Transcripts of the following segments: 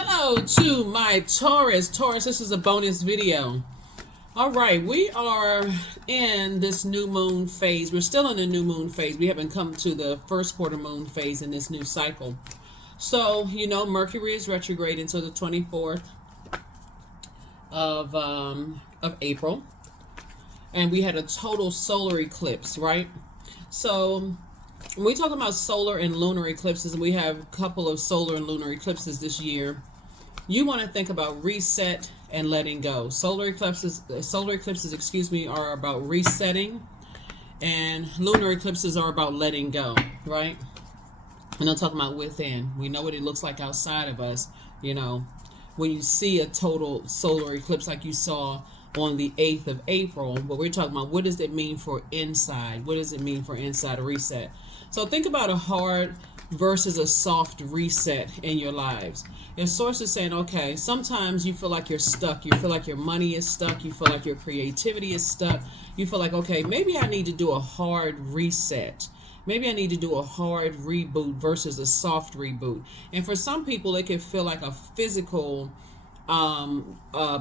Hello to my Taurus. Taurus, this is a bonus video. All right, we are in this new moon phase. We're still in the new moon phase. We haven't come to the first quarter moon phase in this new cycle. So, Mercury is retrograde until the 24th of April. And we had a total solar eclipse, right? So when we talk about solar and lunar eclipses, and we have a couple of solar and lunar eclipses this year, you want to think about reset and letting go. Solar eclipses, are about resetting, and lunar eclipses are about letting go, right? And I'm talking about within. We know what it looks like outside of us, when you see a total solar eclipse like you saw on the 8th of April, but we're talking about what does it mean for inside? What does it mean for inside a reset? So think about a hard versus a soft reset in your lives. And Source is saying, okay, sometimes you feel like you're stuck. You feel like your money is stuck. You feel like your creativity is stuck. You feel like, okay, maybe I need to do a hard reset. Maybe I need to do a hard reboot versus a soft reboot. And for some people, it can feel like a physical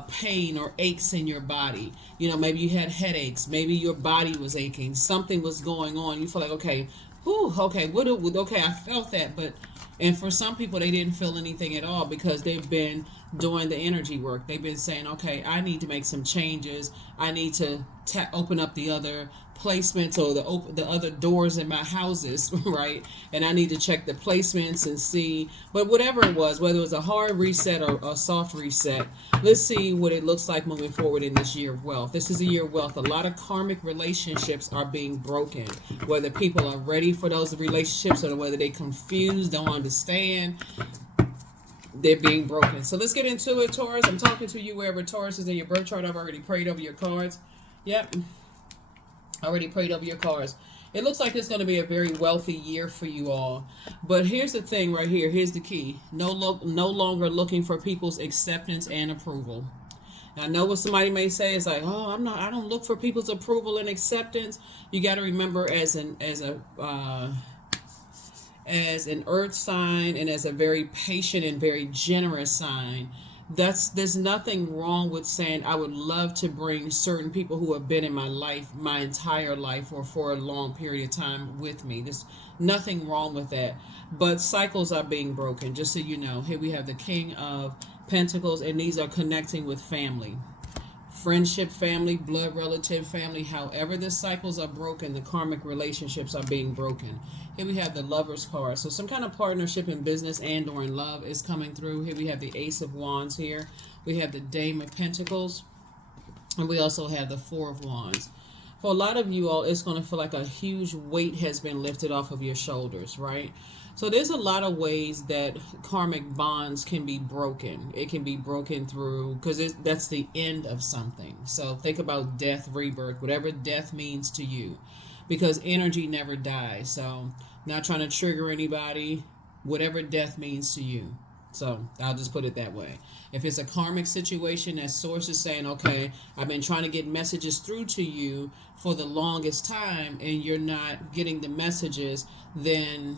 pain or aches in your body. Maybe you had headaches. Maybe your body was aching. Something was going on. You feel like, okay, I felt that. And for some people, they didn't feel anything at all because they've been doing the energy work. They've been saying, okay, I need to make some changes. I need to open up the other placements or the other doors in my houses, right? And I need to check the placements and see. But whatever it was, whether it was a hard reset or a soft reset, let's see what it looks like moving forward in this year of wealth. This is a year of wealth. A lot of karmic relationships are being broken, whether people are ready for those relationships or whether they confused, don't understand. They're being broken. So let's get into it, Taurus. I'm talking to you wherever Taurus is in your birth chart. I've already prayed over your cards. Yep. Already prayed over your cards. It looks like it's going to be a very wealthy year for you all. But here's the thing right here. Here's the key. No longer looking for people's acceptance and approval. Now, I know what somebody may say is like, oh, I don't look for people's approval and acceptance. You got to remember as an earth sign and as a very patient and very generous sign, there's nothing wrong with saying I would love to bring certain people who have been in my life my entire life or for a long period of time with me. There's nothing wrong with that. But cycles are being broken, just so you know. Here we have the King of Pentacles, and these are connecting with family. Friendship, family, blood relative, family. However the cycles are broken, the karmic relationships are being broken. Here we have the Lover's card. So some kind of partnership in business and or in love is coming through. Here we have the Ace of Wands here. We have the Dame of Pentacles. And we also have the Four of Wands. For a lot of you all, it's going to feel like a huge weight has been lifted off of your shoulders, right? So there's a lot of ways that karmic bonds can be broken. It can be broken through, because that's the end of something. So think about death, rebirth, whatever death means to you, because energy never dies. So not trying to trigger anybody, whatever death means to you. So I'll just put it that way. If it's a karmic situation, that Source is saying, okay, I've been trying to get messages through to you for the longest time and you're not getting the messages, then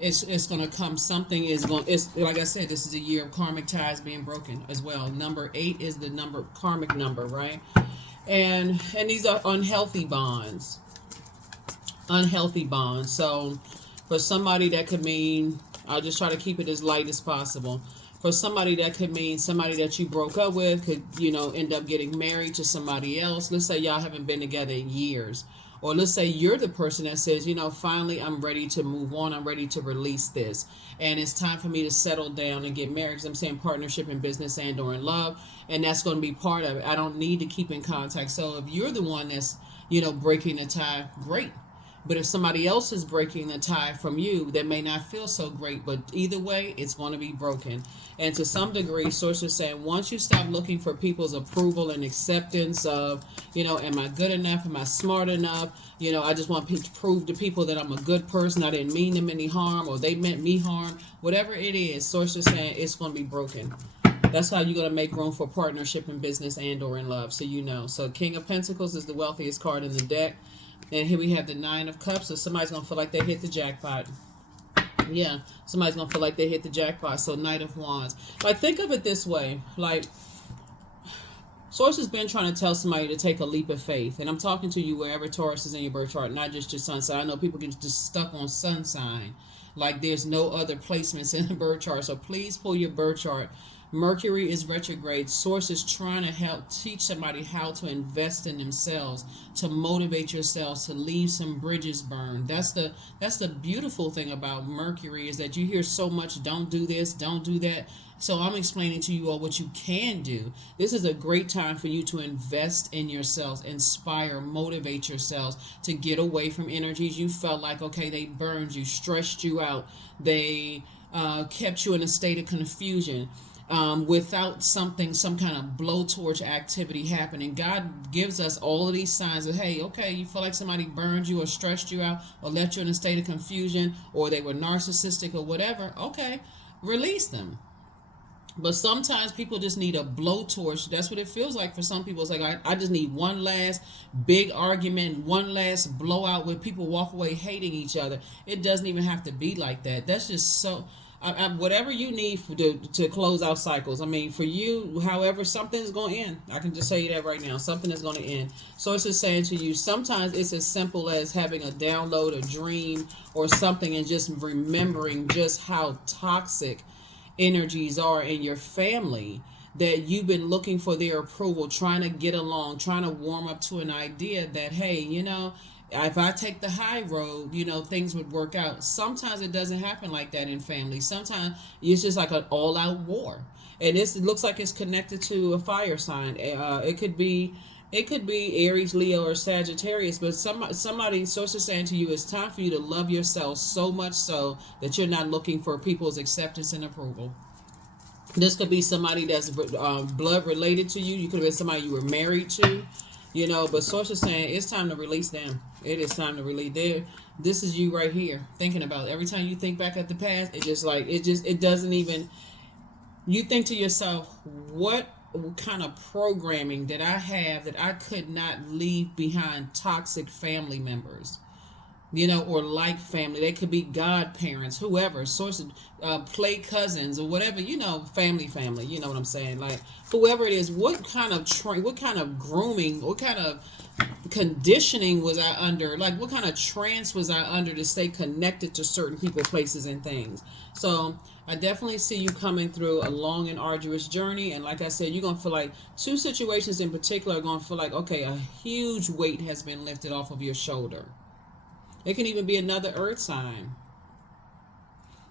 it's going to come. Something is going, it's like I said, this is a year of karmic ties being broken as well. Number 8 is the karmic number, right? And these are unhealthy bonds. So for somebody that could mean, I'll just try to keep it as light as possible. For somebody that could mean somebody that you broke up with could, end up getting married to somebody else. Let's say y'all haven't been together in years. Or let's say you're the person that says, finally I'm ready to move on. I'm ready to release this. And it's time for me to settle down and get married. Because I'm saying partnership in business and or in love. And that's going to be part of it. I don't need to keep in contact. So if you're the one that's, breaking the tie, great. But if somebody else is breaking the tie from you, that may not feel so great. But either way, it's going to be broken. And to some degree, Source is saying, once you stop looking for people's approval and acceptance of, am I good enough? Am I smart enough? I just want to prove to people that I'm a good person. I didn't mean them any harm, or they meant me harm. Whatever it is, Source is saying it's going to be broken. That's how you're going to make room for partnership in business and or in love. So So King of Pentacles is the wealthiest card in the deck. And here we have the Nine of Cups. So somebody's going to feel like they hit the jackpot. Yeah, somebody's gonna feel like they hit the jackpot. So Knight of Wands. Like, think of it this way. Like, Source has been trying to tell somebody to take a leap of faith. And I'm talking to you wherever Taurus is in your birth chart, not just your sun sign. I know people get just stuck on sun sign. Like, there's no other placements in the birth chart. So please pull your birth chart. Mercury is retrograde. Source is trying to help teach somebody how to invest in themselves, to motivate yourselves, to leave some bridges burned. That's the beautiful thing about Mercury, is that you hear so much, don't do this, don't do that. So I'm explaining to you all what you can do. This is a great time for you to invest in yourselves, inspire, motivate yourselves to get away from energies you felt like, okay, they burned you, stressed you out, they kept you in a state of confusion. Without something, some kind of blowtorch activity happening. God gives us all of these signs of, hey, okay, you feel like somebody burned you or stressed you out or left you in a state of confusion, or they were narcissistic or whatever. Okay, release them. But sometimes people just need a blowtorch. That's what it feels like for some people. It's like, I just need one last big argument, one last blowout where people walk away hating each other. It doesn't even have to be like that. That's just so... whatever you need to close out cycles. I mean, for you, however, something's going to end. I can just tell you that right now. Something is going to end. So it's just saying to you, sometimes it's as simple as having a download, a dream, or something, and just remembering just how toxic energies are in your family, that you've been looking for their approval, trying to get along, trying to warm up to an idea that, hey, if I take the high road, things would work out. Sometimes it doesn't happen like that in families. Sometimes it's just like an all-out war. And it looks like it's connected to a fire sign. It could be Aries, Leo, or Sagittarius, but somebody, Source is saying to you, it's time for you to love yourself so much so that you're not looking for people's acceptance and approval. This could be somebody that's blood related to you. You could have been somebody you were married to, but Source is saying it's time to release them. It is time to release them. This is you right here thinking about it. Every time you think back at the past, it doesn't even, you think to yourself, what kind of programming did I have that I could not leave behind toxic family members, or like family. They could be godparents, whoever, source of play cousins or whatever, family, you know what I'm saying? Like, whoever it is, what kind of grooming, what kind of conditioning was I under? Like, what kind of trance was I under to stay connected to certain people, places, and things? So I definitely see you coming through a long and arduous journey. And like I said, you're going to feel like two situations in particular are going to feel like, okay, a huge weight has been lifted off of your shoulder. It can even be another earth sign.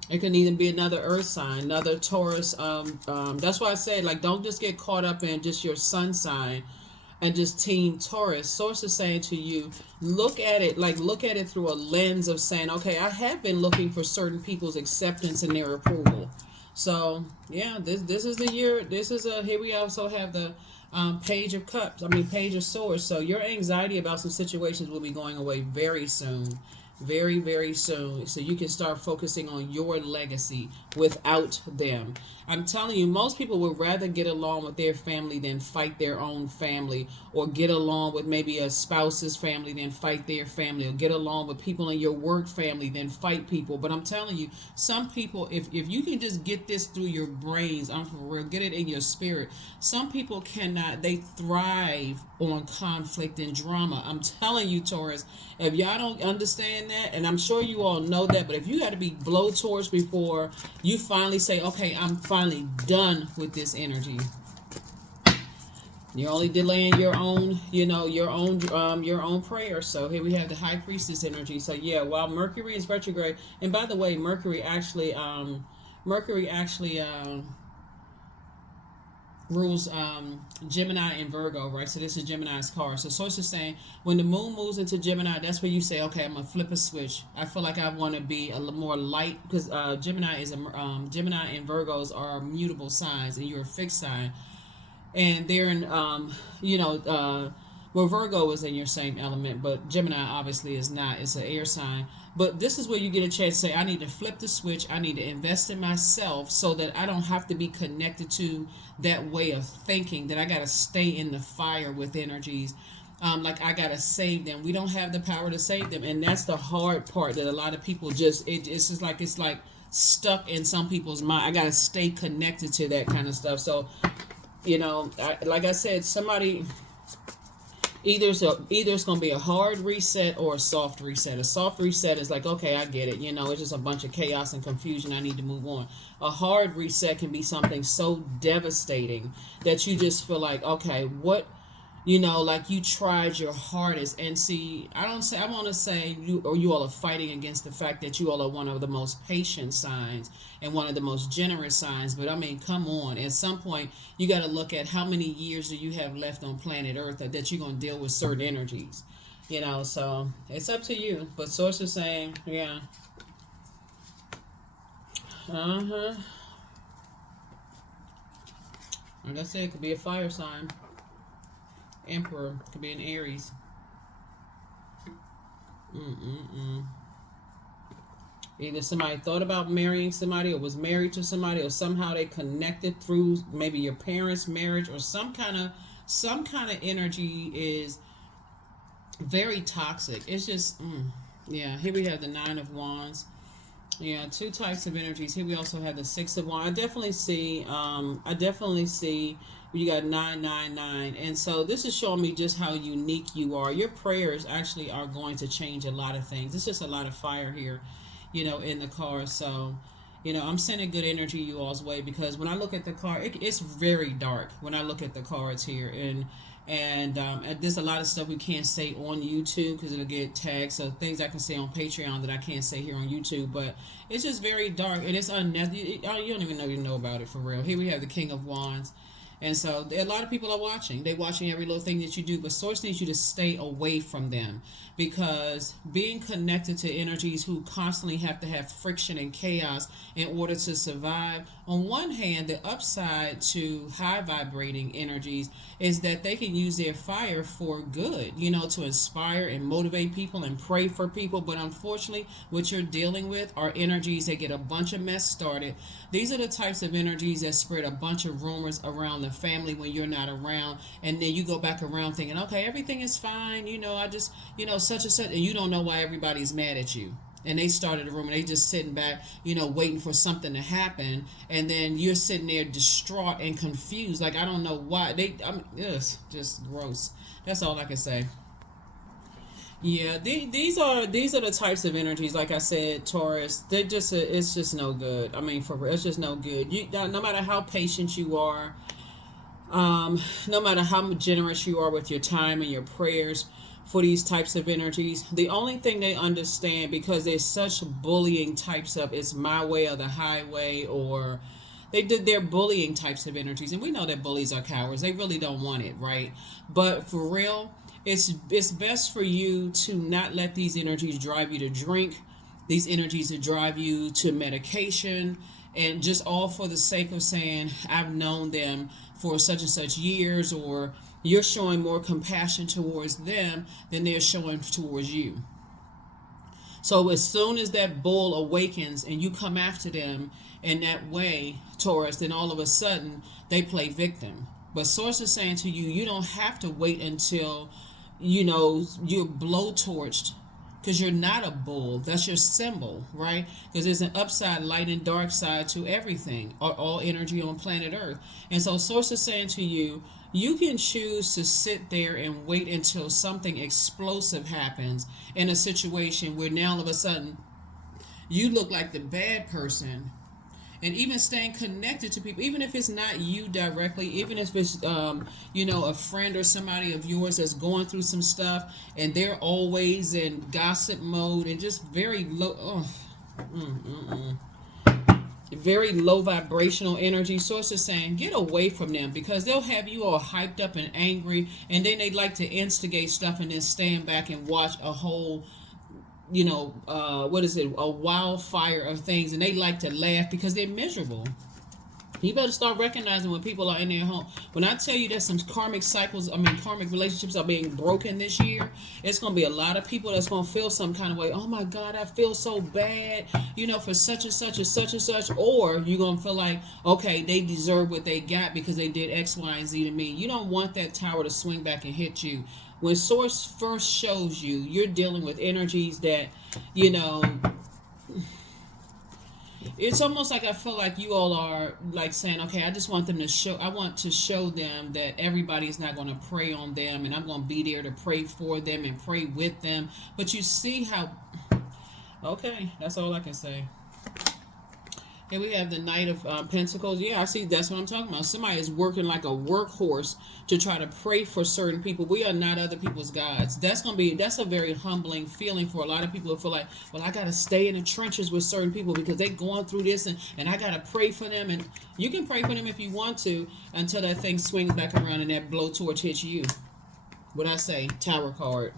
It can even be another earth sign, another Taurus. That's why I said, like, don't just get caught up in just your sun sign and just team Taurus. Source is saying to you, look at it through a lens of saying, okay, I have been looking for certain people's acceptance and their approval. So yeah, this is the year. Here we also have the Page of Cups. Page of Swords. So your anxiety about some situations will be going away very soon. Very, very soon. So you can start focusing on your legacy without them. I'm telling you, most people would rather get along with their family than fight their own family, or get along with maybe a spouse's family than fight their family, or get along with people in your work family than fight people. But I'm telling you, some people, if you can just get this through your brains, I'm for real, get it in your spirit. Some people cannot, they thrive on conflict and drama. I'm telling you, Taurus, if y'all don't understand that, and I'm sure you all know that, but if you got to be blowtorch before you finally say, okay, I'm finally done with this energy, you're only delaying your own prayer. So here we have the High Priestess energy. So yeah, while Mercury is retrograde, and by the way, Mercury actually rules Gemini and Virgo, right? So this is Gemini's card. So Source is saying, when the moon moves into Gemini, that's where you say, okay, I'm gonna flip a switch. I feel like I want to be a little more light, because Gemini and Virgos are mutable signs, and you're a fixed sign, and they're in well, Virgo is in your same element, but Gemini obviously is not. It's an air sign. But this is where you get a chance to say, I need to flip the switch. I need to invest in myself so that I don't have to be connected to that way of thinking, that I got to stay in the fire with energies. like I gotta save them. We don't have the power to save them, and that's the hard part that a lot of people just it's just like it's like stuck in some people's mind. I gotta stay connected to that kind of stuff. So like I said, somebody either it's going to be a hard reset or a soft reset. A soft reset is like, okay, I get it. It's just a bunch of chaos and confusion. I need to move on. A hard reset can be something so devastating that you just feel like, okay, what, like you tried your hardest. And see, I want to say you all are fighting against the fact that you all are one of the most patient signs and one of the most generous signs. But I mean, come on, at some point you got to look at how many years do you have left on planet Earth that you're going to deal with certain energies. So it's up to you. But source is saying, yeah, like I said, it could be a fire sign. Emperor could be an Aries. Either somebody thought about marrying somebody or was married to somebody, or somehow they connected through maybe your parents' marriage, or some kind of energy is very toxic. It's just yeah. Here we have the Nine of Wands. Yeah, two types of energies. Here we also have the Six of Wands. I definitely see you got 999. And so this is showing me just how unique you are. Your prayers actually are going to change a lot of things. It's just a lot of fire here, in the card. So, I'm sending good energy you all's way, because when I look at the card, it's very dark when I look at the cards here. And there's a lot of stuff we can't say on YouTube because it'll get tagged. So things I can say on Patreon that I can't say here on YouTube. But it's just very dark, and it's unnecessary. You don't even know you know about it for real. Here we have the King of Wands. And so a lot of people are watching. They're watching every little thing that you do. But Source needs you to stay away from them, because being connected to energies who constantly have to have friction and chaos in order to survive. On one hand, the upside to high vibrating energies is that they can use their fire for good, to inspire and motivate people and pray for people. But unfortunately, what you're dealing with are energies that get a bunch of mess started. These are the types of energies that spread a bunch of rumors around the family when you're not around, and then you go back around thinking, okay, everything is fine, I just, such and such, and you don't know why everybody's mad at you. And they started a rumor, they just sitting back, waiting for something to happen, and then you're sitting there distraught and confused, like I don't know why. Just gross. That's all I can say. Yeah, these are the types of energies. Like I said, Taurus, they're just it's just no good. I mean, for real, it's just no good. No matter how patient you are, no matter how generous you are with your time and your prayers for these types of energies, the only thing they understand, because there's such bullying types of it's my way or the highway, or they're bullying types of energies, and we know that bullies are cowards. They really don't want it, right? But for real, it's best for you to not let these energies drive you to drink, these energies to drive you to medication, and just all for the sake of saying, I've known them for such and such years, or you're showing more compassion towards them than they're showing towards you. So as soon as that bull awakens and you come after them in that way, Taurus, then all of a sudden they play victim. But Source is saying to you, you don't have to wait until, you're blowtorched, because you're not a bull. That's your symbol, right? Because there's an upside, light, and dark side to everything, all energy on planet Earth. And so Source is saying to you, you can choose to sit there and wait until something explosive happens in a situation where now all of a sudden you look like the bad person. And even staying connected to people, even if it's not you directly, even if it's, a friend or somebody of yours that's going through some stuff, and they're always in gossip mode and just very low, very low vibrational energy. Source is saying, get away from them, because they'll have you all hyped up and angry, and then they like to instigate stuff and then stand back and watch a whole a wildfire of things, and they like to laugh because they're miserable. You better start recognizing when people are in their home. When I tell you that some karmic relationships are being broken this year, it's going to be a lot of people that's going to feel some kind of way. Oh my God, I feel so bad, for such and such and such and such. Or you're going to feel like, okay, they deserve what they got because they did X, Y, and Z to me. You don't want that tower to swing back and hit you when source first shows you, you're dealing with energies that, you know, it's almost like I feel like you all are like saying, okay, I just want them to show, I want to show them that everybody is not going to pray on them, and I'm going to be there to pray for them and pray with them. But you see how, okay, that's all I can say. Here we have the Knight of Pentacles. Yeah, I see. That's what I'm talking about. Somebody is working like a workhorse to try to pray for certain people. We are not other people's gods. That's a very humbling feeling for a lot of people who feel like, well, I got to stay in the trenches with certain people because they're going through this, and I got to pray for them. And you can pray for them if you want to until that thing swings back around and that blowtorch hits you. What I say? Tower card.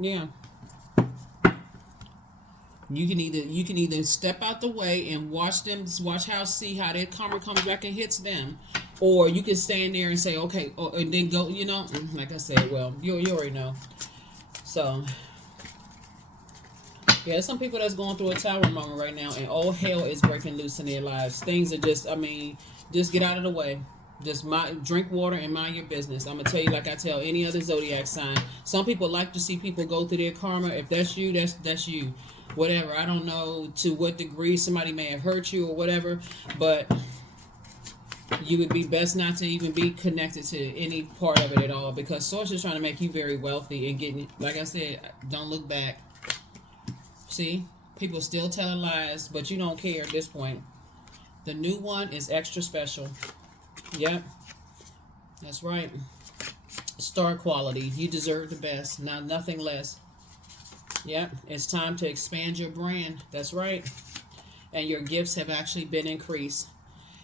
Yeah. You can either step out the way and watch see how their karma comes back and hits them, or you can stand there and say, okay, and then go, you know, like I said, well, you already know. So yeah, some people that's going through a tower moment right now, and all hell is breaking loose in their lives. Things are just, I mean, just get out of the way. Just drink water and mind your business. I'm gonna tell you, like I tell any other zodiac sign. Some people like to see people go through their karma. If that's you, that's you. Whatever. I don't know to what degree somebody may have hurt you or whatever, but you would be best not to even be connected to any part of it at all, because Source is trying to make you very wealthy and getting, like I said, don't look back. See, people still telling lies, but you don't care at this point. The new one is extra special. Yep, that's right. Star quality. You deserve the best, nothing less. Yep, it's time to expand your brand. That's right. And your gifts have actually been increased.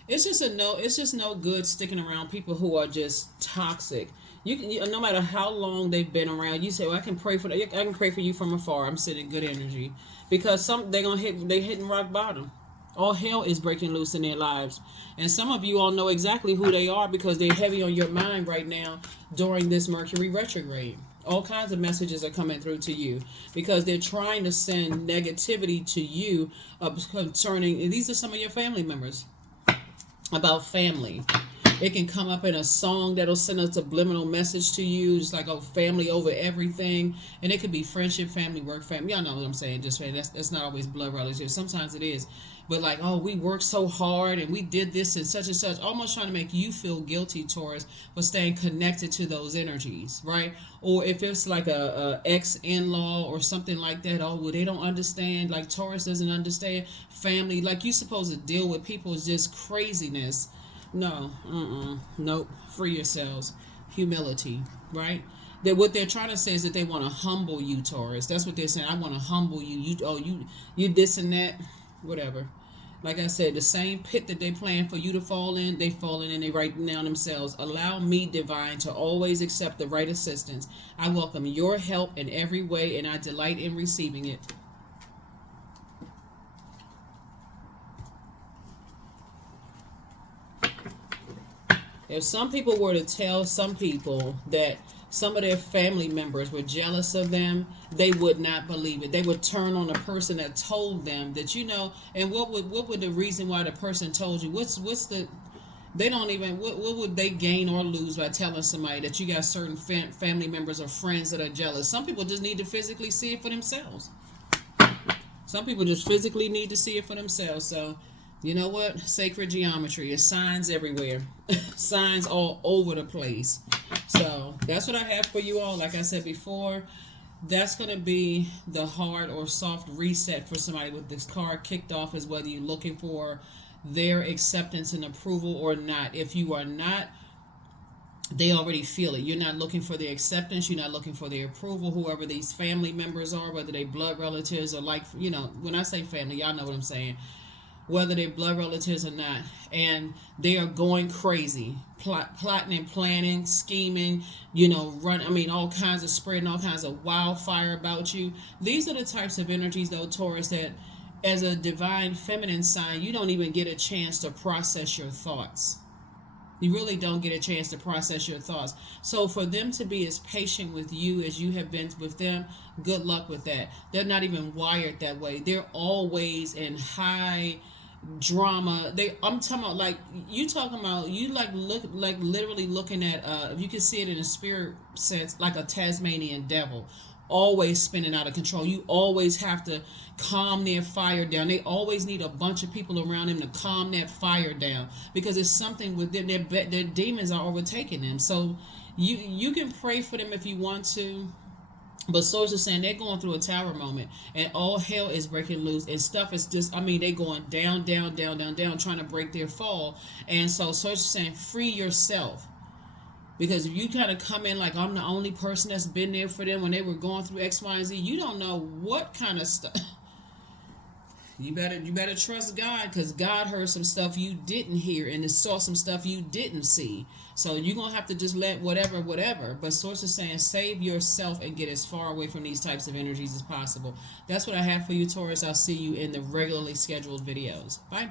It's just no good sticking around people who are just toxic. No matter how long they've been around, you say, well, I can pray for that. I can pray for you from afar. I'm sending good energy, because they're hitting rock bottom. All hell is breaking loose in their lives. And some of you all know exactly who they are, because they're heavy on your mind right now during this Mercury retrograde. All kinds of messages are coming through to you, because they're trying to send negativity to you concerning, and these are some of your family members, about family. It can come up in a song that'll send a subliminal message to you. It's like, oh, family over everything. And it could be friendship, family, work, family. Y'all know what I'm saying. Just that's not always blood relatives. Sometimes it is. But like, oh, we worked so hard and we did this and such. Almost trying to make you feel guilty, Taurus, for staying connected to those energies, right? Or if it's like a ex-in-law or something like that. Oh, well, they don't understand. Like Taurus doesn't understand family. Like you're supposed to deal with people's just craziness. No, nope. Free yourselves. Humility, right? That what they're trying to say is that they want to humble you, Taurus. That's what they're saying. I want to humble you. You this and that, whatever. Like I said, the same pit that they plan for you to fall in, they fall in and they write down themselves. Allow me, divine, to always accept the right assistance. I welcome your help in every way, and I delight in receiving it. If some people were to tell some people that some of their family members were jealous of them, they would not believe it. They would turn on the person that told them that, you know, and what would the reason why the person told you? They don't even, what would they gain or lose by telling somebody that you got certain family members or friends that are jealous? Some people just need to physically see it for themselves. Some people just physically need to see it for themselves. So, you know what? Sacred geometry. It's signs everywhere. Signs all over the place. So that's what I have for you all. Like I said before, that's going to be the hard or soft reset for somebody with this card kicked off, is whether you're looking for their acceptance and approval or not. If you are not, they already feel it. You're not looking for their acceptance. You're not looking for their approval. Whoever these family members are, whether they blood relatives or like, you know, when I say family, y'all know what I'm saying. Whether they're blood relatives or not, and they are going crazy, plotting and planning, scheming, you know, all kinds of spreading all kinds of wildfire about you. These are the types of energies, though, Taurus, that as a divine feminine sign, you don't even get a chance to process your thoughts. You really don't get a chance to process your thoughts. So for them to be as patient with you as you have been with them, good luck with that. They're not even wired that way. They're always in high drama. I'm talking about, like, you talking about, you like look like literally looking at, if you can see it in a spirit sense, like a Tasmanian devil, always spinning out of control. You always have to calm their fire down. They always need a bunch of people around them to calm that fire down, because it's something with them. Their demons are overtaking them. So you can pray for them if you want to. But Source is saying they're going through a tower moment, and all hell is breaking loose, and stuff is just, I mean, they're going down, down, down, down, down, trying to break their fall. And so Source is saying, free yourself. Because if you kind of come in like, I'm the only person that's been there for them when they were going through X, Y, and Z, you don't know what kind of stuff. You better trust God, because God heard some stuff you didn't hear, and saw some stuff you didn't see. So you're going to have to just let whatever. But Source is saying, save yourself and get as far away from these types of energies as possible. That's what I have for you, Taurus. I'll see you in the regularly scheduled videos. Bye.